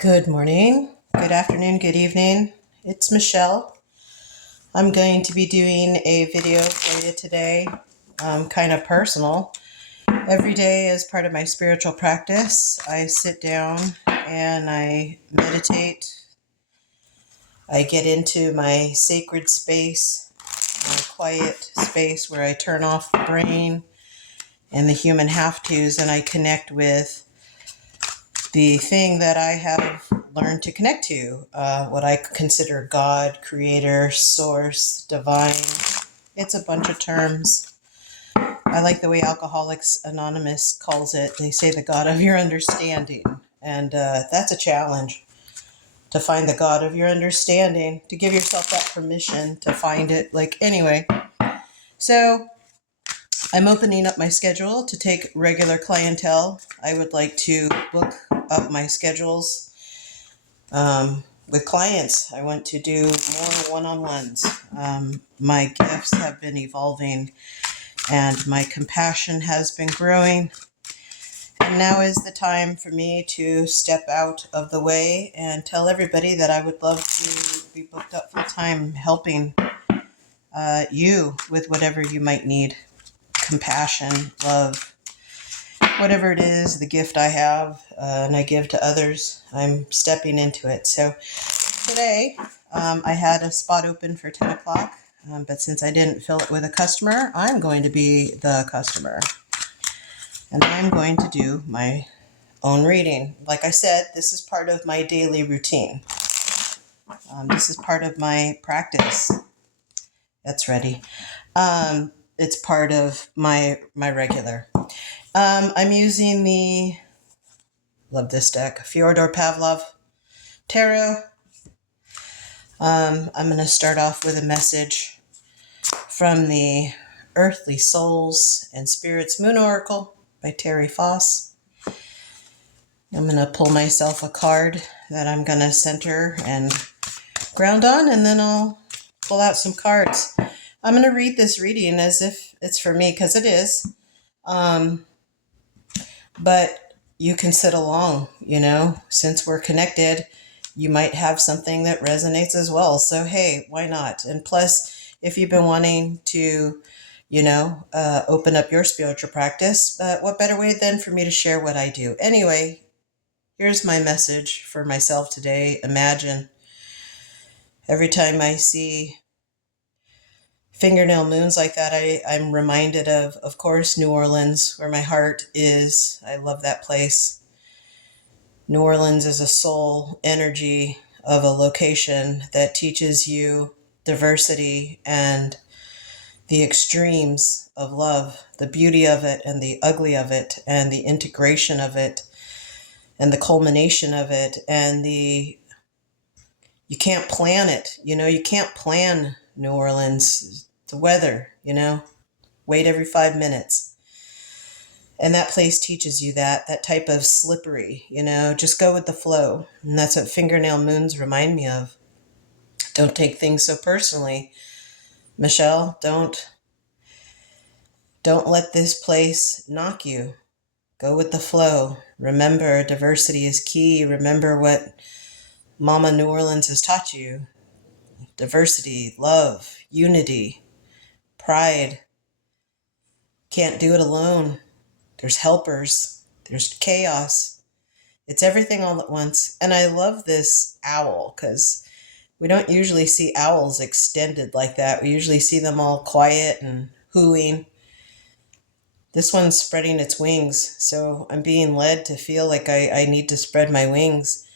Good morning, good afternoon, good evening. It's Michelle. I'm going to be doing a video for you today, kind of personal. Every day, as part of my spiritual practice, I sit down and I meditate. I get into my sacred space, my quiet space where I turn off the brain and the human have-tos, and I connect with the thing that I have learned to connect to, what I consider God, creator, source, divine. It's a bunch of terms. I like the way Alcoholics Anonymous calls it. They say the God of your understanding. And that's a challenge, to find the God of your understanding, to give yourself that permission to find it. Anyway. So I'm opening up my schedule to take regular clientele. I would like to book up my schedules with clients. I want to do more one-on-ones. My gifts have been evolving and my compassion has been growing. And now is the time for me to step out of the way and tell everybody that I would love to be booked up full time helping you with whatever you might need. Compassion, love, whatever it is, the gift I have and I give to others, I'm stepping into it. So today, I had a spot open for 10 o'clock, but since I didn't fill it with a customer, I'm going to be the customer. And I'm going to do my own reading. Like I said, this is part of my daily routine. This is part of my practice. That's ready. It's part of my regular. I'm using love this deck, Fyodor Pavlov Tarot. I'm going to start off with a message from the Earthly Souls and Spirits Moon Oracle by Terry Foss. I'm going to pull myself a card that I'm going to center and ground on, and then I'll pull out some cards. I'm going to read this reading as if it's for me, because it is. But you can sit along, since we're connected, you might have something that resonates as well. So, hey, why not? And plus, if you've been wanting to, open up your spiritual practice, what better way than for me to share what I do? Anyway, here's my message for myself today. Imagine every time I see fingernail moons like that, I'm reminded of course, New Orleans, where my heart is. I love that place. New Orleans is a soul energy of a location that teaches you diversity and the extremes of love, the beauty of it and the ugly of it, and the integration of it and the culmination of it. And you can't plan it. You can't plan New Orleans. The weather, wait every 5 minutes. And that place teaches you that type of slippery, just go with the flow. And that's what fingernail moons remind me of. Don't take things so personally. Michelle, don't let this place knock you. Go with the flow. Remember, diversity is key. Remember what Mama New Orleans has taught you. Diversity, love, unity, pride. Can't do it alone. There's helpers. There's chaos. It's everything all at once. And I love this owl because we don't usually see owls extended like that. We usually see them all quiet and hooing. This one's spreading its wings. So I'm being led to feel like I need to spread my wings.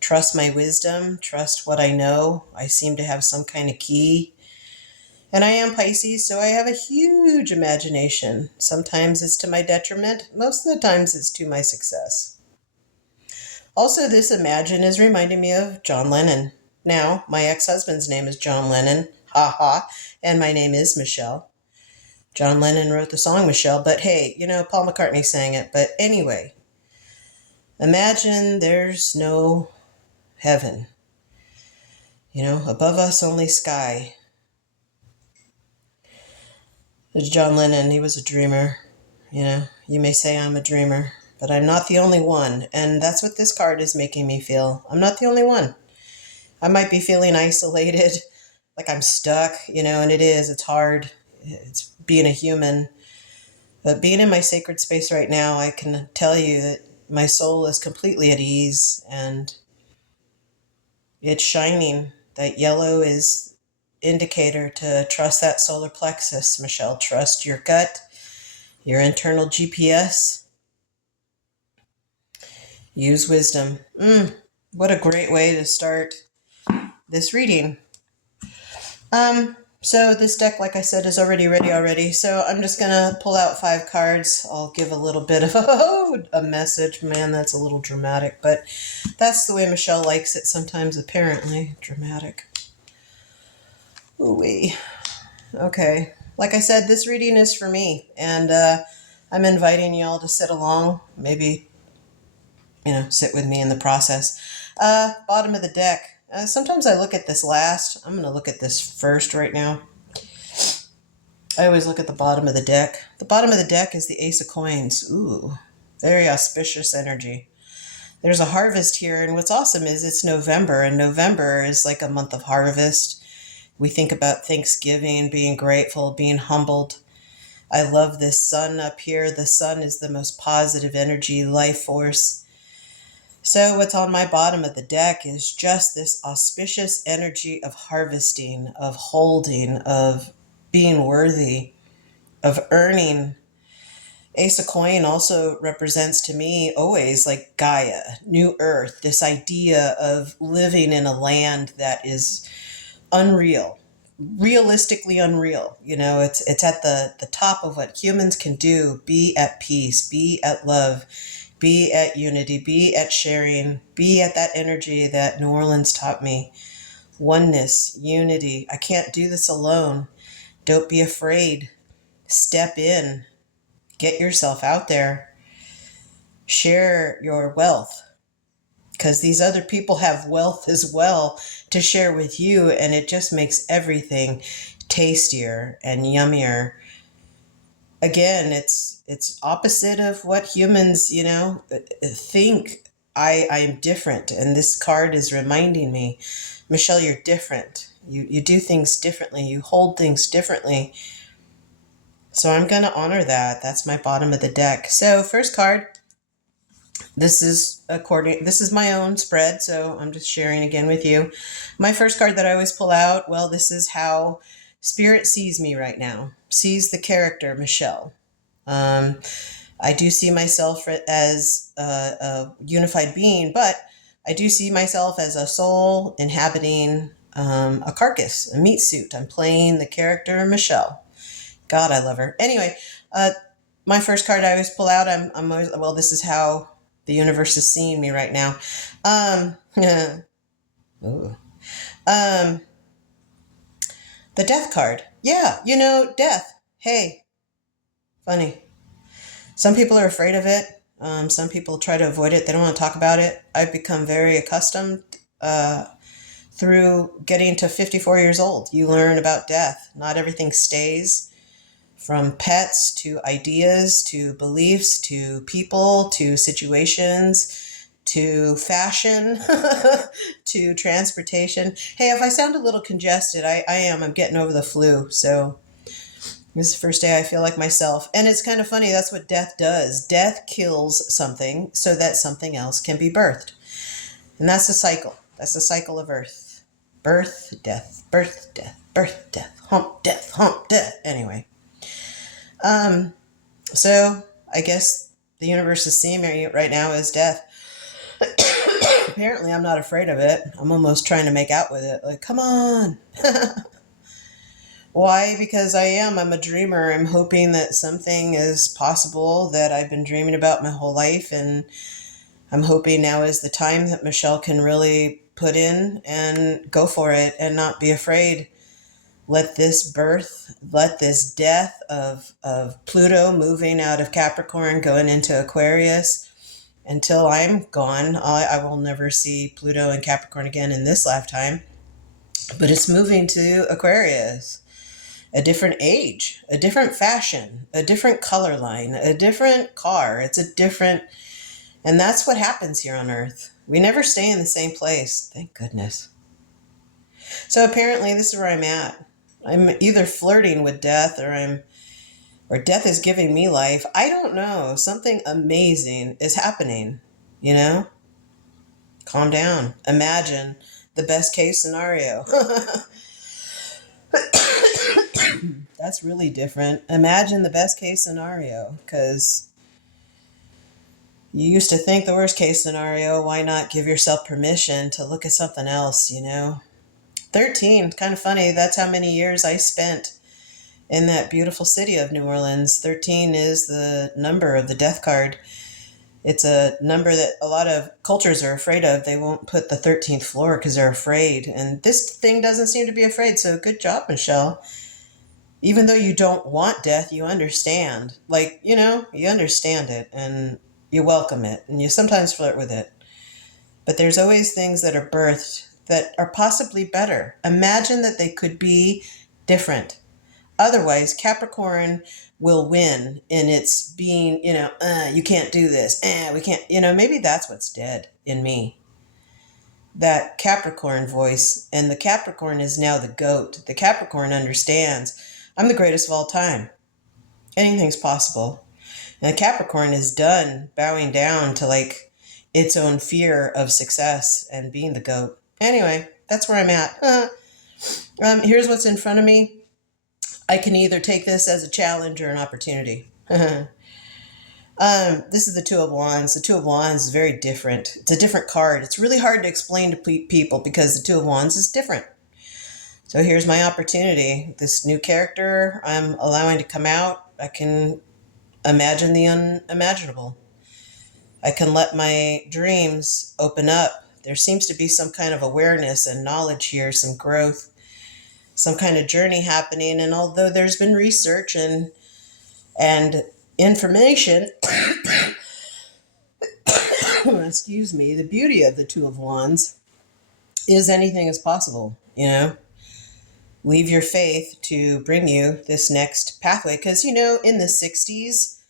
Trust my wisdom. Trust what I know. I seem to have some kind of key. And I am Pisces, so I have a huge imagination. Sometimes it's to my detriment. Most of the times it's to my success. Also, this imagine is reminding me of John Lennon. Now, my ex-husband's name is John Lennon, ha, and my name is Michelle. John Lennon wrote the song Michelle, but hey, Paul McCartney sang it. But anyway, imagine there's no heaven. Above us only sky. There's John Lennon, he was a dreamer. You may say I'm a dreamer. but I'm not the only one. And that's what this card is making me feel. I'm not the only one. I might be feeling isolated, like I'm stuck, and it is. It's hard. It's being a human. But being in my sacred space right now, I can tell you that my soul is completely at ease and it's shining. That yellow is indicator to trust that solar plexus, Michelle. Trust your gut, your internal GPS. Use wisdom. What a great way to start this reading. So this deck, like I said, is already ready already. So I'm just gonna pull out 5 cards. I'll give a little bit of a message. Man, that's a little dramatic, but that's the way Michelle likes it sometimes, apparently. Dramatic. Ooh-wee. Okay. Like I said, this reading is for me, and I'm inviting y'all to sit along, maybe, sit with me in the process. Bottom of the deck. Sometimes I look at this last. I'm going to look at this first right now. I always look at the bottom of the deck. The bottom of the deck is the Ace of Coins. Ooh, very auspicious energy. There's a harvest here, and what's awesome is it's November, and November is like a month of harvest. We think about Thanksgiving, being grateful, being humbled. I love this sun up here. The sun is the most positive energy, life force. So what's on my bottom of the deck is just this auspicious energy of harvesting, of holding, of being worthy, of earning. Ace of Coin also represents to me always like Gaia, New Earth, this idea of living in a land that is unreal, realistically unreal. It's at the top of what humans can do. Be at peace, be at love, be at unity, be at sharing, be at that energy that New Orleans taught me. Oneness, unity. I can't do this alone. Don't be afraid. Step in. Get yourself out there. Share your wealth, because these other people have wealth as well to share with you, and it just makes everything tastier and yummier. Again, it's opposite of what humans, think. I'm different, and this card is reminding me, Michelle, you're different. You do things differently. You hold things differently. So I'm going to honor that. That's my bottom of the deck. So first card, this is my own spread, so I'm just sharing again with you. My first card that I always pull out, well, this is how Spirit sees me right now. Sees the character, Michelle. I do see myself as a unified being, but I do see myself as a soul inhabiting a carcass, a meat suit. I'm playing the character Michelle. God, I love her. Anyway, my first card I always pull out, I'm always, well, this is how the universe is seeing me right now. Ooh. The death card. Yeah, death. Hey, funny. Some people are afraid of it. Some people try to avoid it. They don't want to talk about it. I've become very accustomed through getting to 54 years old. You learn about death. Not everything stays. From pets to ideas to beliefs to people to situations to fashion to transportation. Hey, if I sound a little congested, I am. I'm getting over the flu. So this is the first day I feel like myself. And it's kind of funny. That's what death does. Death kills something so that something else can be birthed. And that's the cycle. That's the cycle of Earth. Birth, death, birth, death, birth, death, hump, death. Anyway. So I guess the universe is seeing me right now as death. Apparently I'm not afraid of it. I'm almost trying to make out with it. Like, come on. Why? Because I'm a dreamer. I'm hoping that something is possible that I've been dreaming about my whole life. And I'm hoping now is the time that Michelle can really put in and go for it and not be afraid. Let this death of Pluto moving out of Capricorn, going into Aquarius. Until I'm gone, I will never see Pluto and Capricorn again in this lifetime. But it's moving to Aquarius. a different age, a different fashion, a different color line, a different car. It's a different, and that's what happens here on Earth. We never stay in the same place. Thank goodness. So apparently this is where I'm at. I'm either flirting with death or death is giving me life. I don't know. Something amazing is happening, you know? Calm down. Imagine the best case scenario. That's really different. Imagine the best case scenario, because you used to think the worst case scenario. Why not give yourself permission to look at something else, you know? 13, kind of funny. That's how many years I spent in that beautiful city of New Orleans. 13 is the number of the death card. It's a number that a lot of cultures are afraid of. They won't put the 13th floor because they're afraid. And this thing doesn't seem to be afraid. So good job, Michelle. Even though you don't want death, you understand. Like, you know, you understand it and you welcome it and you sometimes flirt with it. But there's always things that are birthed that are possibly better. Imagine that they could be different. Otherwise, Capricorn will win in its being, you know, you can't do this. We can't, you know, maybe that's what's dead in me. That Capricorn voice. And the Capricorn is now the goat. The Capricorn understands I'm the greatest of all time. Anything's possible. And the Capricorn is done bowing down to like its own fear of success and being the goat. Anyway, that's where I'm at. Here's what's in front of me. I can either take this as a challenge or an opportunity. This is the Two of Wands. The Two of Wands is very different. It's a different card. It's really hard to explain to people because the Two of Wands is different. So here's my opportunity. This new character I'm allowing to come out. I can imagine the unimaginable. I can let my dreams open up. There seems to be some kind of awareness and knowledge here, some growth, some kind of journey happening. And although there's been research and information, excuse me, the beauty of the Two of Wands is anything is possible, you know? Leave your faith to bring you this next pathway. Because, you know, in the 60s,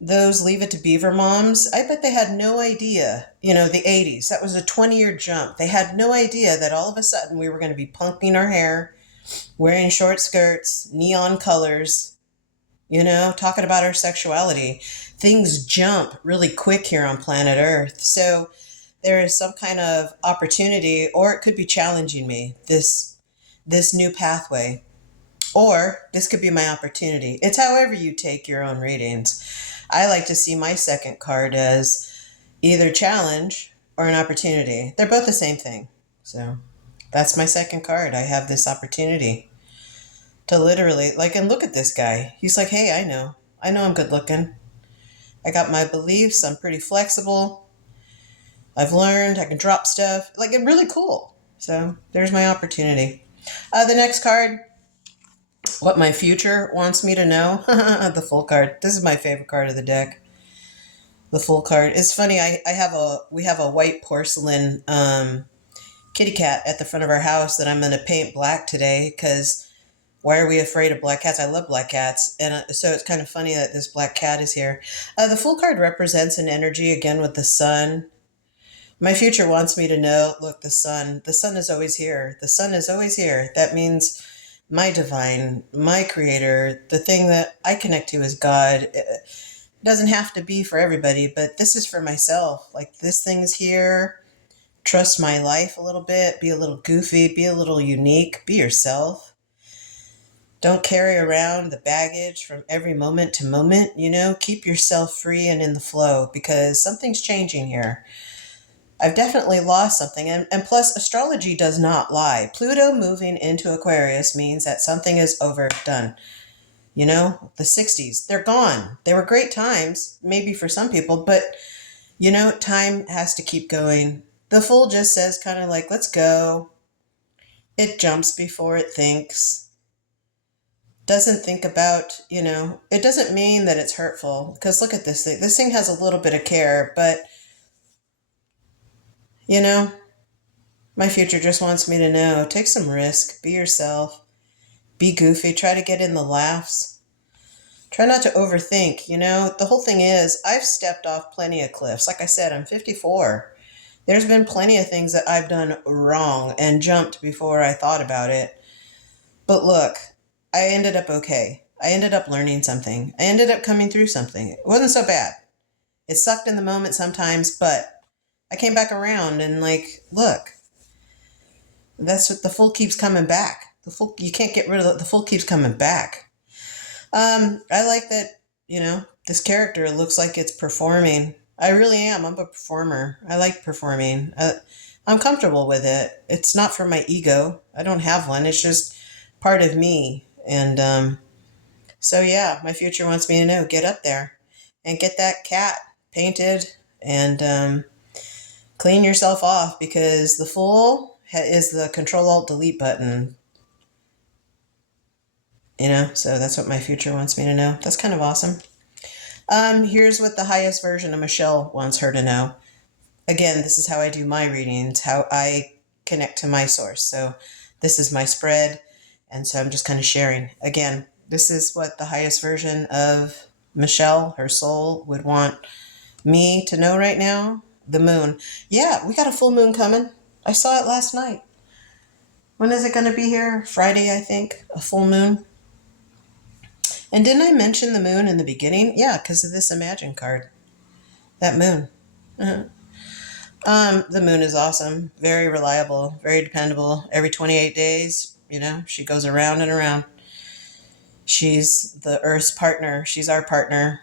those Leave It to Beaver moms, I bet they had no idea, you know, the 80s, that was a 20-year jump. They had no idea that all of a sudden we were going to be punking our hair, wearing short skirts, neon colors, you know, talking about our sexuality. Things jump really quick here on planet Earth. So there is some kind of opportunity, or it could be challenging me, this new pathway. Or this could be my opportunity. It's however you take your own readings. I like to see my second card as either challenge or an opportunity. They're both the same thing. So that's my second card. I have this opportunity to literally, like, and look at this guy. He's like, hey, I know I'm good looking. I got my beliefs. I'm pretty flexible. I've learned I can drop stuff. Like, it's really cool. So there's my opportunity. The next card, what my future wants me to know. The Fool card. This is my favorite card of the deck. The Fool card. It's funny. We have a white porcelain kitty cat at the front of our house that I'm going to paint black today because why are we afraid of black cats? I love black cats. And so it's kind of funny that this black cat is here. The Fool card represents an energy, again, with the sun. My future wants me to know, look, the sun is always here. The sun is always here. That means my divine, my creator, the thing that I connect to is God. It doesn't have to be for everybody, but this is for myself. Like, this thing's here. Trust my life a little bit. Be a little goofy. Be a little unique. Be yourself. Don't carry around the baggage from every moment to moment, you know? Keep yourself free and in the flow because something's changing here. I've definitely lost something. And plus, astrology does not lie. Pluto moving into Aquarius means that something is overdone. You know, the 60s, they're gone. They were great times, maybe for some people, but, you know, time has to keep going. The Fool just says kind of like, let's go. It jumps before it thinks. Doesn't think about, you know, it doesn't mean that it's hurtful. Because look at this thing. This thing has a little bit of care, but, you know, my future just wants me to know, take some risk, be yourself, Be goofy. Try to get in the laughs. Try not to overthink. The whole thing is, I've stepped off plenty of cliffs. Like I said, I'm 54. There's been plenty of things that I've done wrong and jumped before I thought about it. But look, I ended up okay. I ended up learning something. I ended up coming through something. It wasn't so bad. It sucked in the moment sometimes, but I came back around and look, that's what the fool keeps coming back. You can't get rid of the fool keeps coming back. I like that, this character looks like it's performing. I really am. I'm a performer. I like performing. I'm comfortable with it. It's not for my ego. I don't have one. It's just part of me. And so, yeah, my future wants me to know, get up there and get that cat painted and clean yourself off, because the fool is the Control-Alt-Delete button. So that's what my future wants me to know. That's kind of awesome. Here's what the highest version of Michelle wants her to know. Again, this is how I do my readings, how I connect to my source. So this is my spread, and so I'm just kind of sharing. Again, this is what the highest version of Michelle, her soul, would want me to know right now. The moon. Yeah, we got a full moon coming. I saw it last night. When is it going to be here? Friday, I think. A full moon. And didn't I mention the moon in the beginning? Yeah, because of this Imagine card. That moon. Uh-huh. The moon is awesome. Very reliable. Very dependable. Every 28 days, she goes around and around. She's the Earth's partner. She's our partner.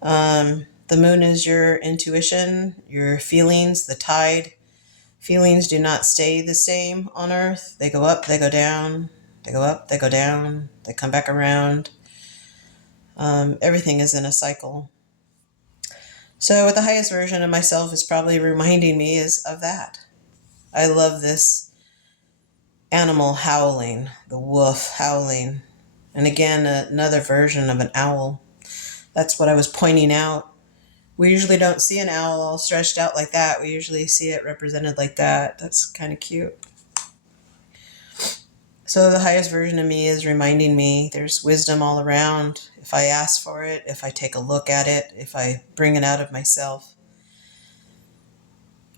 The moon is your intuition, your feelings, the tide. Feelings do not stay the same on Earth. They go up, they go down. They go up, they go down. They come back around. Everything is in a cycle. So the highest version of myself is probably reminding me of that. I love this animal howling, the wolf howling. And again, another version of an owl. That's what I was pointing out. We usually don't see an owl all stretched out like that. We usually see it represented like that. That's kind of cute. So the highest version of me is reminding me there's wisdom all around. If I ask for it, if I take a look at it, if I bring it out of myself.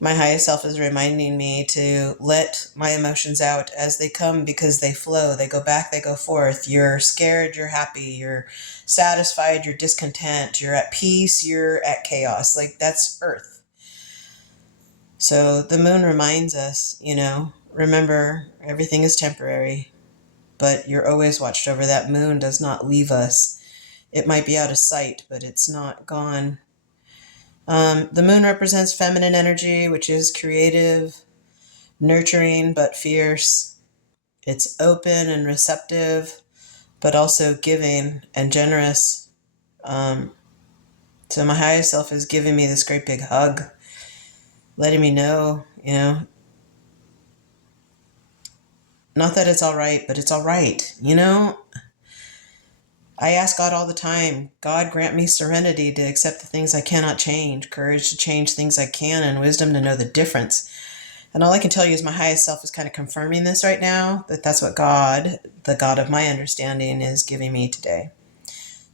My highest self is reminding me to let my emotions out as they come, because they flow. They go back, they go forth. You're scared, you're happy. You're satisfied, you're discontent. You're at peace, you're at chaos. That's Earth. So the moon reminds us, remember, everything is temporary, but you're always watched over. That moon does not leave us. It might be out of sight, but it's not gone. The moon represents feminine energy, which is creative, nurturing, but fierce. It's open and receptive, but also giving and generous. So my highest self is giving me this great big hug, letting me know, not that it's all right, but it's all right. I ask God all the time, God, grant me serenity to accept the things I cannot change, courage to change things I can, and wisdom to know the difference. And all I can tell you is my highest self is kind of confirming this right now, that that's what God, the God of my understanding, is giving me today.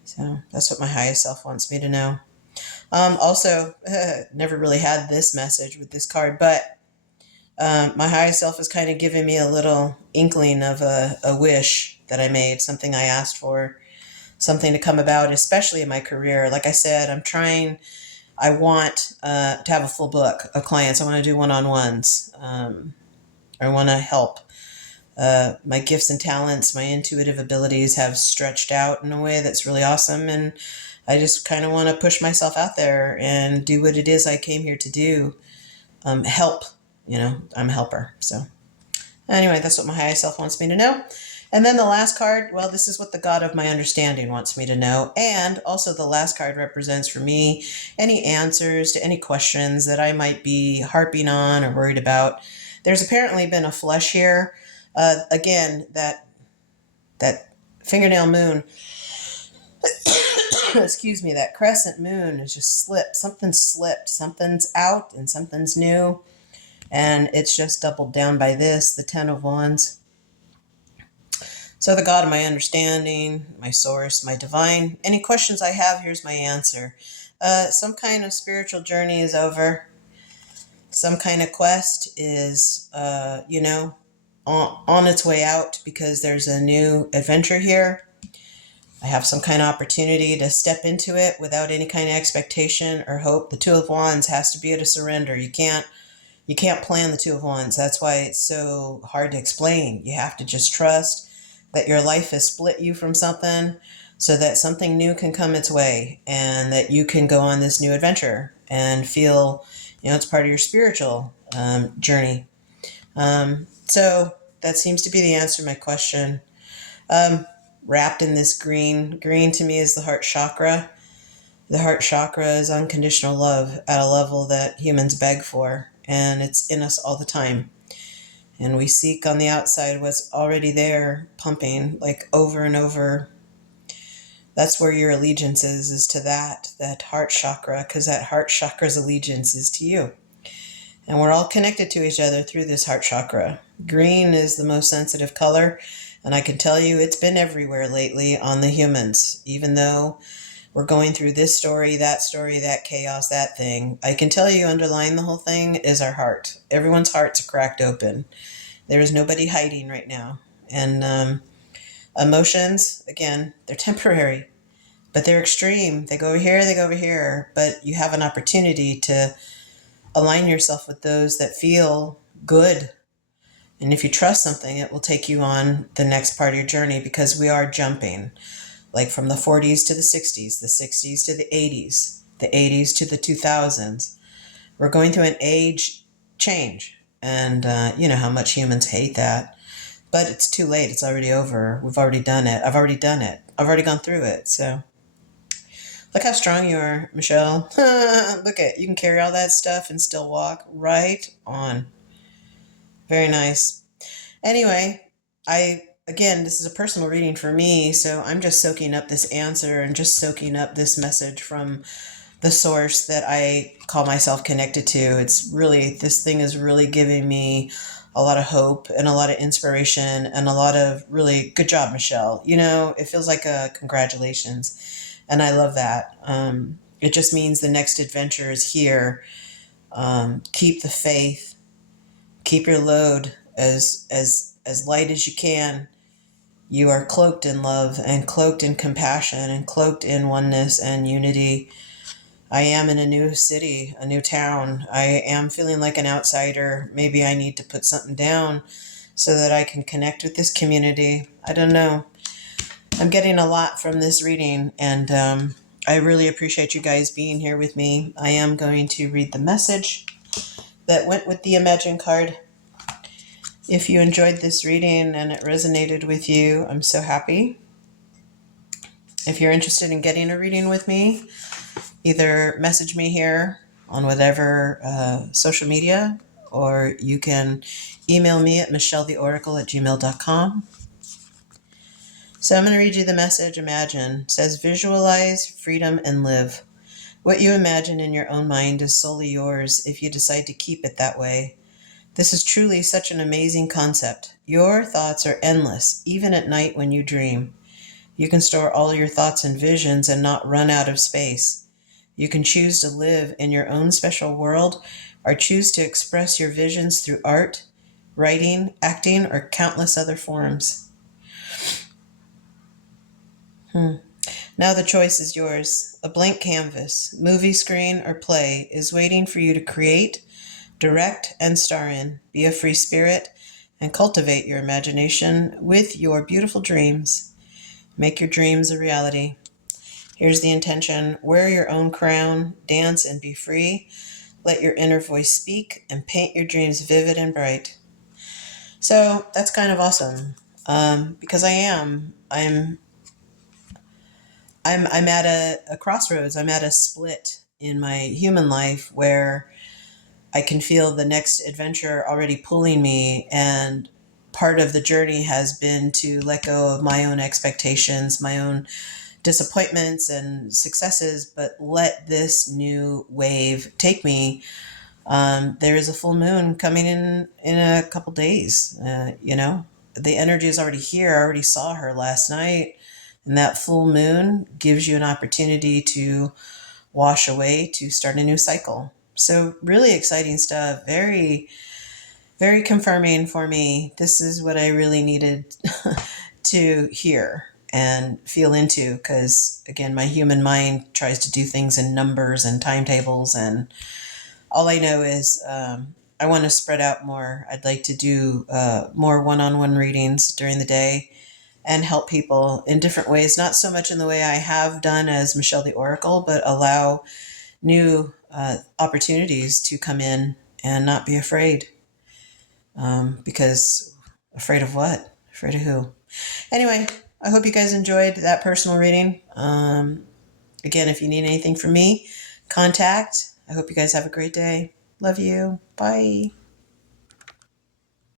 So that's what my highest self wants me to know. Also, never really had this message with this card, but my highest self is kind of giving me a little inkling of a wish that I made, something I asked for, something to come about, especially in my career. Like I said, I want to have a full book of clients. I want to do one-on-ones. I want to help. My gifts and talents, my intuitive abilities have stretched out in a way that's really awesome. And I just kind of want to push myself out there and do what it is I came here to do. Help. I'm a helper. So anyway, that's what my highest self wants me to know. And then the last card, well, this is what the God of my understanding wants me to know. And also the last card represents for me any answers to any questions that I might be harping on or worried about. There's apparently been a flush here. Again, that fingernail moon, excuse me, that crescent moon is just slipped. Something's out and something's new. And it's just doubled down by this, the 10 of Wands. So, the God of my understanding, my source, my divine, any questions I have, here's my answer. Some kind of spiritual journey is over. Some kind of quest is, on its way out because there's a new adventure here. I have some kind of opportunity to step into it without any kind of expectation or hope. The Two of Wands has to be at a surrender. You can't plan the Two of Wands. That's why it's so hard to explain. You have to just trust that your life has split you from something so that something new can come its way and that you can go on this new adventure and feel, it's part of your spiritual journey. So that seems to be the answer to my question. Wrapped in this green, green to me is the heart chakra. The heart chakra is unconditional love at a level that humans beg for, and it's in us all the time. And we seek on the outside what's already there, pumping like over and over. That's where your allegiance is to that heart chakra, because that heart chakra's allegiance is to you. And we're all connected to each other through this heart chakra. Green is the most sensitive color, and I can tell you it's been everywhere lately on the humans, even though we're going through this story, that chaos, that thing. I can tell you underlying the whole thing is our heart. Everyone's hearts are cracked open. There is nobody hiding right now. And emotions, again, they're temporary, but they're extreme. They go over here, they go over here. But you have an opportunity to align yourself with those that feel good. And if you trust something, it will take you on the next part of your journey, because we are jumping, like from the 40s to the 60s, the 60s to the 80s, the 80s to the 2000s. We're going through an age change. And you know how much humans hate that. But it's too late. It's already over. We've already done it. I've already done it. I've already gone through it. So look how strong you are, Michelle. Look at, you can carry all that stuff and still walk right on. Very nice. Anyway, again, this is a personal reading for me, so I'm just soaking up this answer and just soaking up this message from the source that I call myself connected to. It's really, this thing is really giving me a lot of hope and a lot of inspiration and a lot of really good job, Michelle. It feels like a congratulations. And I love that. It just means the next adventure is here. Keep the faith, keep your load as light as you can. You are cloaked in love and cloaked in compassion and cloaked in oneness and unity. I am in a new city, a new town. I am feeling like an outsider. Maybe I need to put something down so that I can connect with this community. I don't know. I'm getting a lot from this reading, and I really appreciate you guys being here with me. I am going to read the message that went with the Imagine card. If you enjoyed this reading and it resonated with you, I'm so happy. If you're interested in getting a reading with me, either message me here on whatever social media, or you can email me at michelletheoracle@gmail.com. So I'm going to read you the message. Imagine. It says, visualize freedom and live. What you imagine in your own mind is solely yours if you decide to keep it that way. This is truly such an amazing concept. Your thoughts are endless, even at night when you dream. You can store all your thoughts and visions and not run out of space. You can choose to live in your own special world, or choose to express your visions through art, writing, acting, or countless other forms. Now the choice is yours. A blank canvas, movie screen, or play is waiting for you to create, direct, and star in. Be a free spirit and cultivate your imagination with your beautiful dreams. Make your dreams a reality. Here's the intention. Wear your own crown, dance and be free. Let your inner voice speak and paint your dreams vivid and bright. So that's kind of awesome, because I'm at a crossroads. I'm at a split in my human life where I can feel the next adventure already pulling me, and part of the journey has been to let go of my own expectations, my own disappointments and successes, but let this new wave take me. There is a full moon coming in a couple days, the energy is already here. I already saw her last night. And that full moon gives you an opportunity to wash away, to start a new cycle. So, really exciting stuff. Very, very confirming for me. This is what I really needed to hear and feel into because, again, my human mind tries to do things in numbers and timetables. And all I know is I want to spread out more. I'd like to do more one on one readings during the day and help people in different ways, not so much in the way I have done as Michelle the Oracle, but allow new opportunities to come in and not be afraid. Because afraid of what? Afraid of who? Anyway, I hope you guys enjoyed that personal reading. Again, if you need anything from me, contact. I hope you guys have a great day. Love you. Bye.